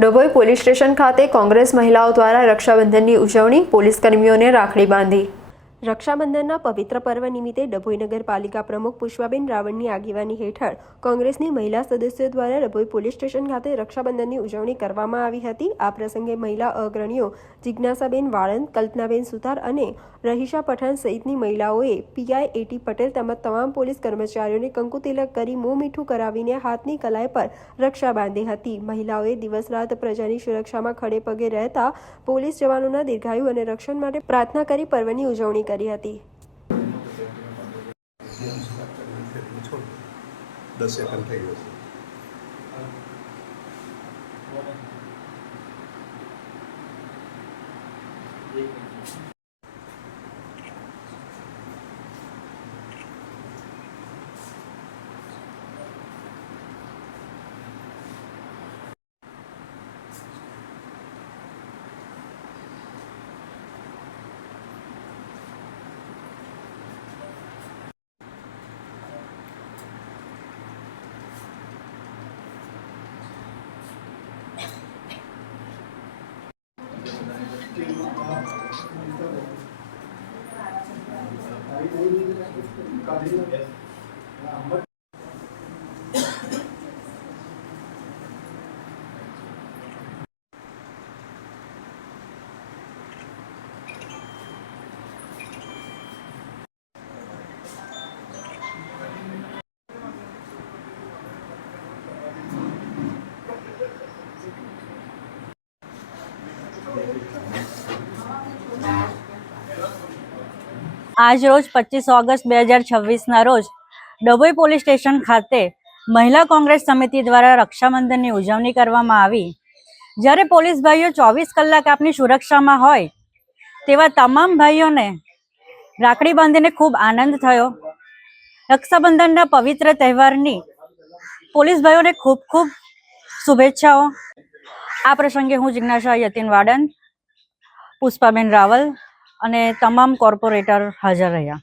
Dabhoi police station ખાતે કોંગ્રેસ મહિલાઓ દ્વારા રક્ષાબંધનની ઉજવણી, પોલીસ કર્મીઓને રાખડી બાંધી। રક્ષાબંધનના પવિત્ર પર્વ નિમિત્તે ડભોઈ નગરપાલિકા પ્રમુખ પુષ્પાબેન રાવળની આગેવાની હેઠળ કોંગ્રેસની મહિલા સદસ્યો દ્વારા ડભોઈ પોલીસ સ્ટેશન ખાતે રક્ષાબંધનની ઉજવણી કરવામાં આવી હતી। આ પ્રસંગે મહિલા અગ્રણીઓ જિજ્ઞાસાબેન વાળંદ, કલ્પનાબેન સુતાર અને રહીશા પઠાણ સહિતની મહિલાઓએ પીઆઈ એટી પટેલ તેમજ તમામ પોલીસ કર્મચારીઓને કંકુ તિલક કરી મોં મીઠું કરાવીને હાથની કલાઈ પર રક્ષા બાંધી હતી। મહિલાઓએ દિવસ રાત પ્રજાની સુરક્ષામાં ખડે પગે રહેતા પોલીસ જવાનોના દીર્ઘાયુ અને રક્ષણ માટે પ્રાર્થના કરી પર્વની ઉજવણી કરી હતી। 10 સેકન્ડ થઈ ગયો। આજ રોજ 25 ઓગસ્ટ 2026ના રોજ ડભોઈ પોલીસ સ્ટેશન ખાતે મહિલા કોંગ્રેસ સમિતિ દ્વારા રક્ષાબંધનની ઉજવણી કરવામાં આવી। જ્યારે પોલીસ ભાઈઓ 24 કલાક આપની સુરક્ષામાં હોય તેવા તમામ ભાઈઓને રાખડી બાંધીને ખૂબ આનંદ થયો। રક્ષાબંધનના પવિત્ર તહેવારની પોલીસ ભાઈઓને ખૂબ ખૂબ શુભેચ્છાઓ। આ પ્રસંગે હું જિજ્ઞાસા યતીન વાળંદ, પુષ્પાબેન રાવલ અને તમામ કોર્પોરેટર હાજર રહ્યા।